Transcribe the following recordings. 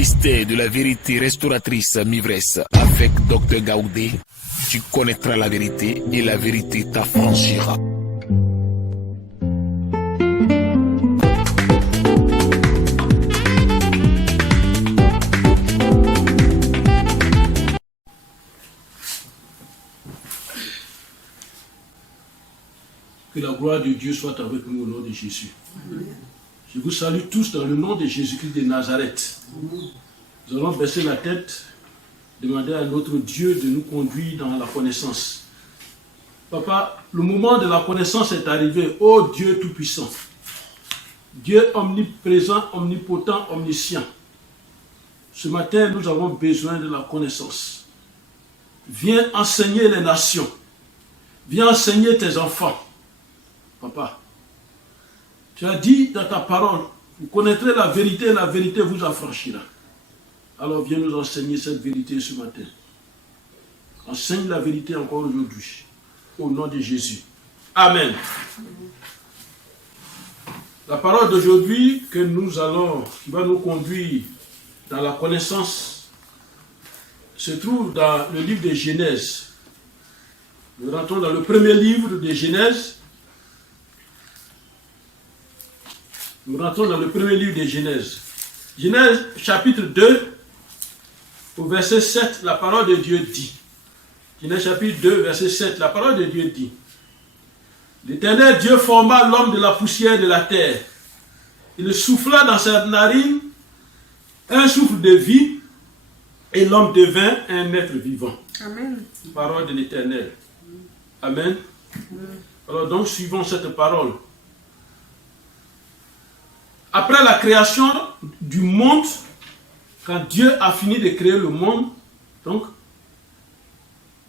mystère de la vérité restauratrice mi-vresse avec Dr Gaoudé, tu connaîtras la vérité et la vérité t'affranchira. Que la gloire de Dieu soit avec nous au nom de Jésus. Amen. Je vous salue tous dans le nom de Jésus-Christ de Nazareth. Amen. Nous allons baisser la tête, demander à notre Dieu de nous conduire dans la connaissance. Papa, le moment de la connaissance est arrivé. Ô Dieu Tout-Puissant, Dieu omniprésent, omnipotent, omniscient. Ce matin, nous avons besoin de la connaissance. Viens enseigner les nations. Viens enseigner tes enfants. Papa, tu as dit dans ta parole, vous connaîtrez la vérité et la vérité vous affranchira. Alors viens nous enseigner cette vérité ce matin. Enseigne la vérité encore aujourd'hui. Au nom de Jésus. Amen. La parole d'aujourd'hui que nous allons, qui va nous conduire dans la connaissance, se trouve dans le livre de Genèse. Nous rentrons dans le premier livre de Genèse. Nous rentrons dans le premier livre de Genèse. Genèse chapitre 2, au verset 7, la parole de Dieu dit. Genèse chapitre 2, verset 7, la parole de Dieu dit. L'Éternel Dieu forma l'homme de la poussière de la terre. Il souffla dans sa narine un souffle de vie et l'homme devint un être vivant. Amen. Parole de l'Éternel. Amen. Alors donc, suivons cette parole. Après la création du monde, quand Dieu a fini de créer le monde, donc,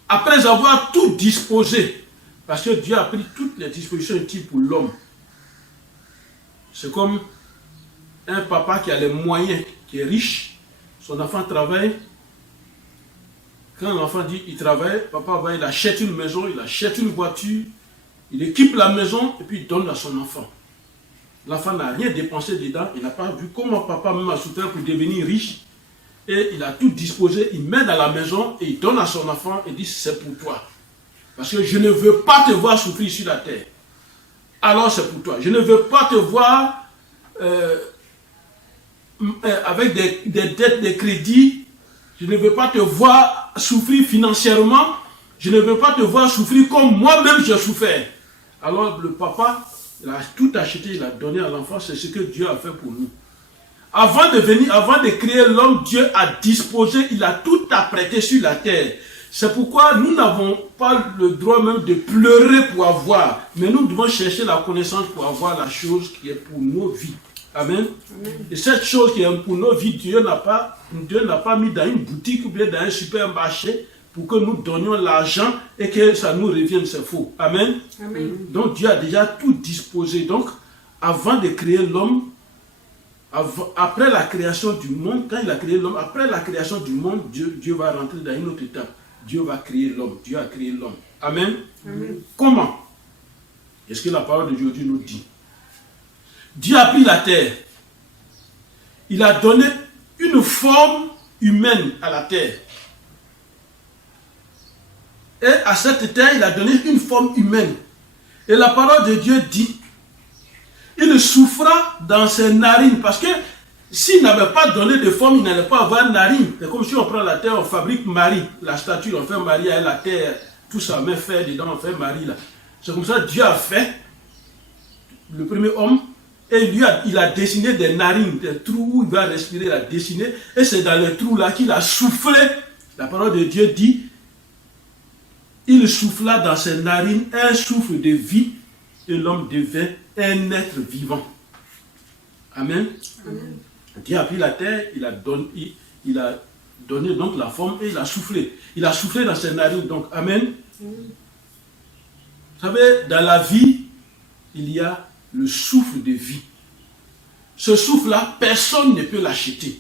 après avoir tout disposé, parce que Dieu a pris toutes les dispositions utiles pour l'homme, c'est comme un papa qui a les moyens, qui est riche, son enfant travaille. Quand l'enfant dit il travaille, papa va, il achète une maison, il achète une voiture, il équipe la maison et puis il donne à son enfant. L'enfant n'a rien dépensé dedans, il n'a pas vu comment papa même a souffert pour devenir riche. Et il a tout disposé, il met dans la maison et il donne à son enfant et dit c'est pour toi. Parce que je ne veux pas te voir souffrir sur la terre. Alors c'est pour toi. Je ne veux pas te voir avec des dettes, des crédits. Je ne veux pas te voir souffrir financièrement. Je ne veux pas te voir souffrir comme moi-même j'ai souffert. Alors le papa, il a tout acheté, il a donné à l'enfant, c'est ce que Dieu a fait pour nous. Avant de créer l'homme, Dieu a disposé, il a tout apprêté sur la terre. C'est pourquoi nous n'avons pas le droit même de pleurer pour avoir, mais nous devons chercher la connaissance pour avoir la chose qui est pour nos vies. Amen. Amen. Et cette chose qui est pour nos vies, Dieu n'a pas mis dans une boutique ou bien dans un supermarché pour que nous donnions l'argent et que ça nous revienne, c'est faux. Amen. Amen. Donc Dieu a déjà tout disposé. Donc, avant de créer l'homme, après la création du monde, quand il a créé l'homme, après la création du monde, Dieu va rentrer dans une autre étape. Dieu va créer l'homme. Dieu a créé l'homme. Amen. Amen. Comment? Qu'est-ce que la parole d'aujourd'hui nous dit? Dieu a pris la terre. Il a donné une forme humaine à la terre. Et à cette terre, il a donné une forme humaine. Et la parole de Dieu dit, il souffra dans ses narines. Parce que s'il n'avait pas donné de forme, il n'allait pas avoir narine. C'est comme si on prend la terre, on fabrique Marie. La statue, on fait Marie avec la terre. Tout ça, met fer dedans, on fait Marie là. C'est comme ça que Dieu a fait le premier homme. Et lui, il a dessiné des narines, des trous où il va respirer, il a dessiné. Et c'est dans les trous là qu'il a soufflé. La parole de Dieu dit, il souffla dans ses narines un souffle de vie et l'homme devint un être vivant. Amen. Amen. Dieu a pris la terre, il a donné donc la forme et il a soufflé. Il a soufflé dans ses narines. Donc, amen. Vous savez, dans la vie, il y a le souffle de vie. Ce souffle-là, personne ne peut l'acheter.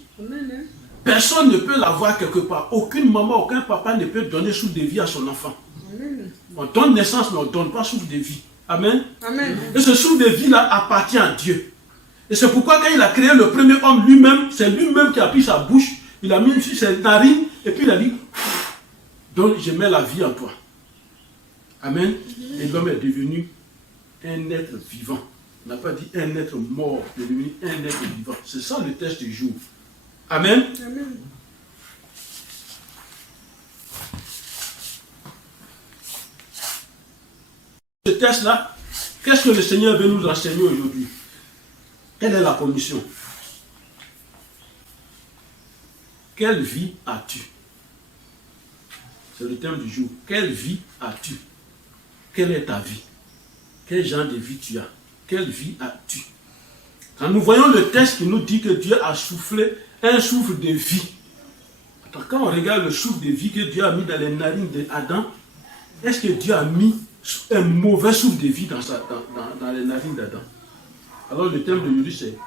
Personne ne peut l'avoir quelque part. Aucune maman, aucun papa ne peut donner souffle de vie à son enfant. On donne naissance, mais on ne donne pas souffle de vie. Amen. Amen. Et ce souffle de vie-là appartient à Dieu. Et c'est pourquoi quand il a créé le premier homme lui-même, c'est lui-même qui a pris sa bouche, il a mis sur ses narines, et puis il a dit, donc je mets la vie en toi. Amen. Et l'homme est devenu un être vivant. On n'a pas dit un être mort, il est devenu un être vivant. C'est ça le test du jour. Amen. Amen. Ce test-là, qu'est-ce que le Seigneur veut nous enseigner aujourd'hui? Quelle est la commission? Quelle vie as-tu? C'est le thème du jour. Quelle vie as-tu? Quelle est ta vie? Quel genre de vie tu as? Quelle vie as-tu? Quand nous voyons le texte qui nous dit que Dieu a soufflé un souffle de vie. Attends, quand on regarde le souffle de vie que Dieu a mis dans les narines d'Adam, est-ce que Dieu a mis un mauvais souffle de vie dans les narines d'Adam? Alors le thème d'aujourd'hui c'est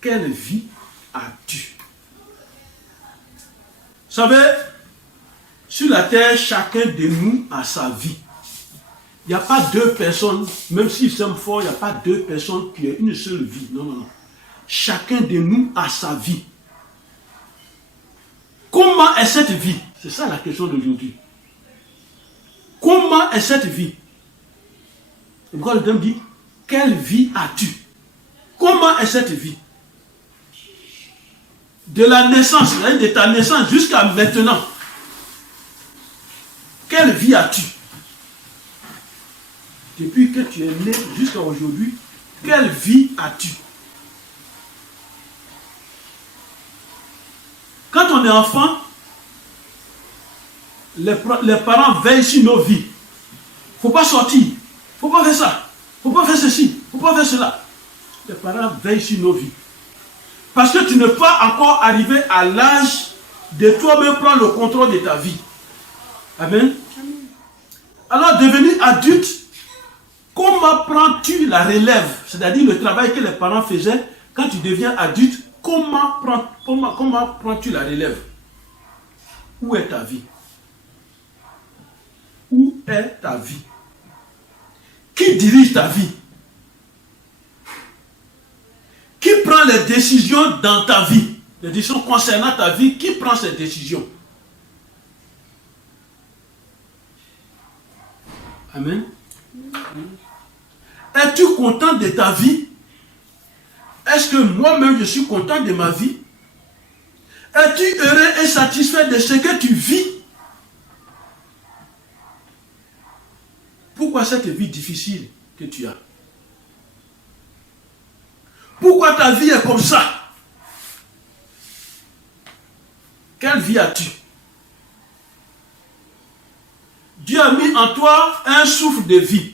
quelle vie as-tu? Vous savez, sur la terre, chacun de nous a sa vie. Il n'y a pas deux personnes, même s'ils sont forts, il n'y a pas deux personnes qui ont une seule vie. Non, non, non. Chacun de nous a sa vie. Comment est cette vie? C'est ça la question d'aujourd'hui. Comment est cette vie? Et pourquoi le thème dit, quelle vie as-tu? Comment est cette vie? De la naissance, de ta naissance jusqu'à maintenant. Quelle vie as-tu? Depuis que tu es né jusqu'à aujourd'hui, quelle vie as-tu? Quand on est enfant, les parents veillent sur nos vies. Il ne faut pas sortir, il ne faut pas faire ça, il ne faut pas faire ceci, il ne faut pas faire cela. Les parents veillent sur nos vies. Parce que tu n'es pas encore arrivé à l'âge de toi-même prendre le contrôle de ta vie. Amen. Alors, devenu adulte, comment prends-tu la relève? C'est-à-dire le travail que les parents faisaient quand tu deviens adulte, comment prends-tu la relève? Où est ta vie? Où est ta vie? Qui dirige ta vie? Qui prend les décisions dans ta vie? Les décisions concernant ta vie, qui prend ces décisions? Amen. Es-tu content de ta vie? Est-ce que moi-même je suis content de ma vie? Es-tu heureux et satisfait de ce que tu vis? Pourquoi cette vie difficile que tu as? Pourquoi ta vie est comme ça? Quelle vie as-tu? Dieu a mis en toi un souffle de vie.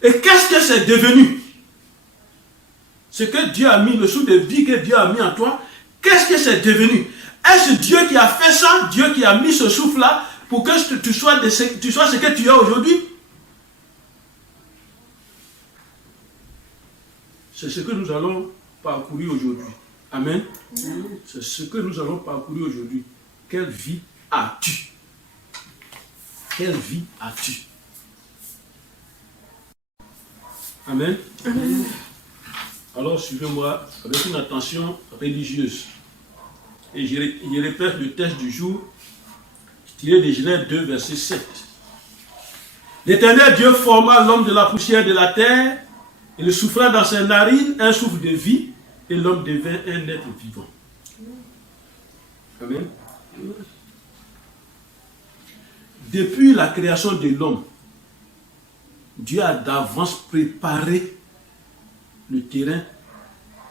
Et qu'est-ce que c'est devenu? Ce que Dieu a mis, le souffle de vie que Dieu a mis en toi, qu'est-ce que c'est devenu? Est-ce Dieu qui a fait ça? Dieu qui a mis ce souffle-là pour que tu sois ce que tu es aujourd'hui? C'est ce que nous allons parcourir aujourd'hui. Amen. C'est ce que nous allons parcourir aujourd'hui. Quelle vie as-tu? Quelle vie as-tu? Amen. Amen. Alors suivez-moi avec une attention religieuse. Et je répète le texte du jour, tiré de Genèse 2, verset 7. L'Éternel Dieu forma l'homme de la poussière de la terre, et le souffla dans ses narines un souffle de vie, et l'homme devint un être vivant. Amen. Depuis la création de l'homme, Dieu a d'avance préparé le terrain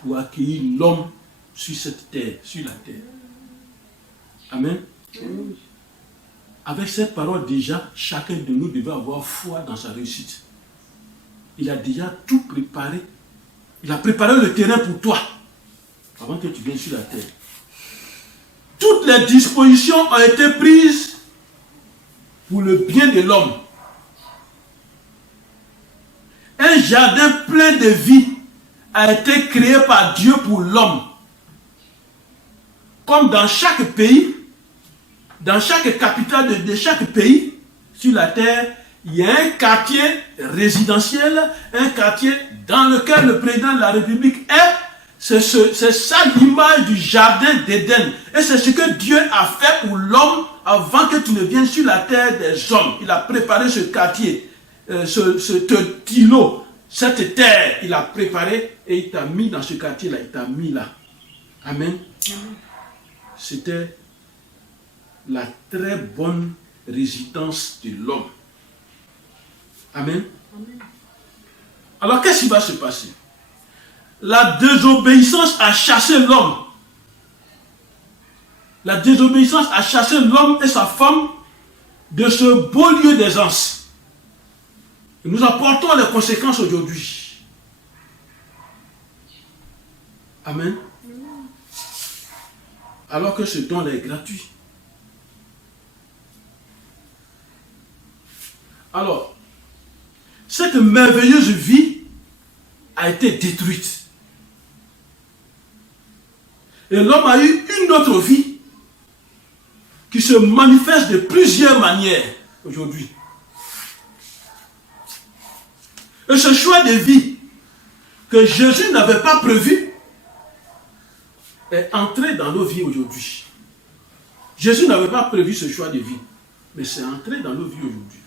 pour accueillir l'homme sur cette terre, sur la terre. Amen. Avec cette parole déjà, chacun de nous devait avoir foi dans sa réussite. Il a déjà tout préparé. Il a préparé le terrain pour toi, avant que tu viennes sur la terre. Toutes les dispositions ont été prises pour le bien de l'homme. Un jardin plein de vie a été créé par Dieu pour l'homme. Comme dans chaque pays, dans chaque capitale de chaque pays, sur la terre, il y a un quartier résidentiel, un quartier dans lequel le président de la République est. C'est ça l'image du jardin d'Éden. Et c'est ce que Dieu a fait pour l'homme avant que tu ne viennes sur la terre des hommes. Il a préparé ce quartier, ce îlot, cette terre. Il a préparé et il t'a mis dans ce quartier-là. Il t'a mis là. Amen. C'était la très bonne résidence de l'homme. Amen. Alors qu'est-ce qui va se passer? La désobéissance a chassé l'homme. La désobéissance a chassé l'homme et sa femme de ce beau lieu d'aisance. Nous apportons les conséquences aujourd'hui. Amen. Alors que ce don est gratuit. Alors, cette merveilleuse vie a été détruite. Et l'homme a eu une autre vie qui se manifeste de plusieurs manières aujourd'hui. Et ce choix de vie que Jésus n'avait pas prévu est entré dans nos vies aujourd'hui. Jésus n'avait pas prévu ce choix de vie, mais c'est entré dans nos vies aujourd'hui.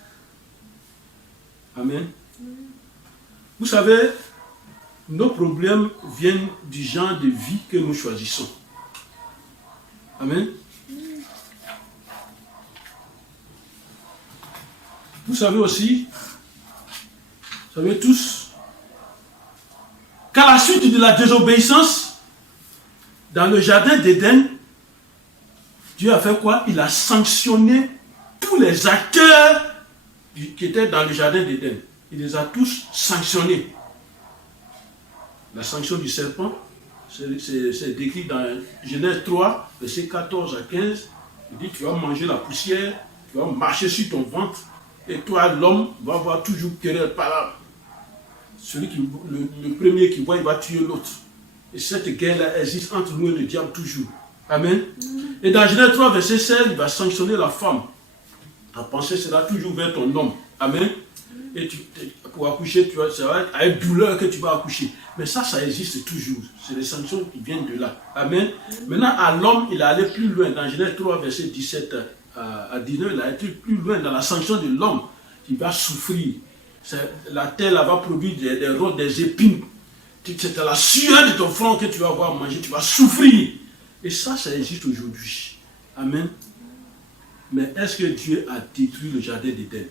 Amen. Vous savez, nos problèmes viennent du genre de vie que nous choisissons. Amen. Vous savez aussi, vous savez tous, qu'à la suite de la désobéissance, dans le jardin d'Éden, Dieu a fait quoi? Il a sanctionné tous les acteurs qui étaient dans le jardin d'Éden. Il les a tous sanctionnés. La sanction du serpent, c'est décrit dans Genèse 3, versets 14 à 15. Il dit, tu vas manger la poussière, tu vas marcher sur ton ventre, et toi, l'homme, va avoir toujours querelle par là. Le premier qui voit, il va tuer l'autre. Et cette guerre-là existe entre nous et le diable toujours. Amen. Et dans Genèse 3, verset 16, il va sanctionner la femme. Ta pensée sera toujours vers ton homme. Amen. Et pour accoucher, ça va être avec douleur que tu vas accoucher. Mais ça existe toujours. C'est les sanctions qui viennent de là. Amen. Maintenant, à l'homme, il est allé plus loin. Dans Genèse 3, verset 17 à 19, il a été plus loin dans la sanction de l'homme qui va souffrir. La terre là, va produire des roses, des épines. C'est à la sueur de ton front que tu vas avoir manger. Tu vas souffrir. Et ça existe aujourd'hui. Amen. Mais est-ce que Dieu a détruit le jardin d'Éden?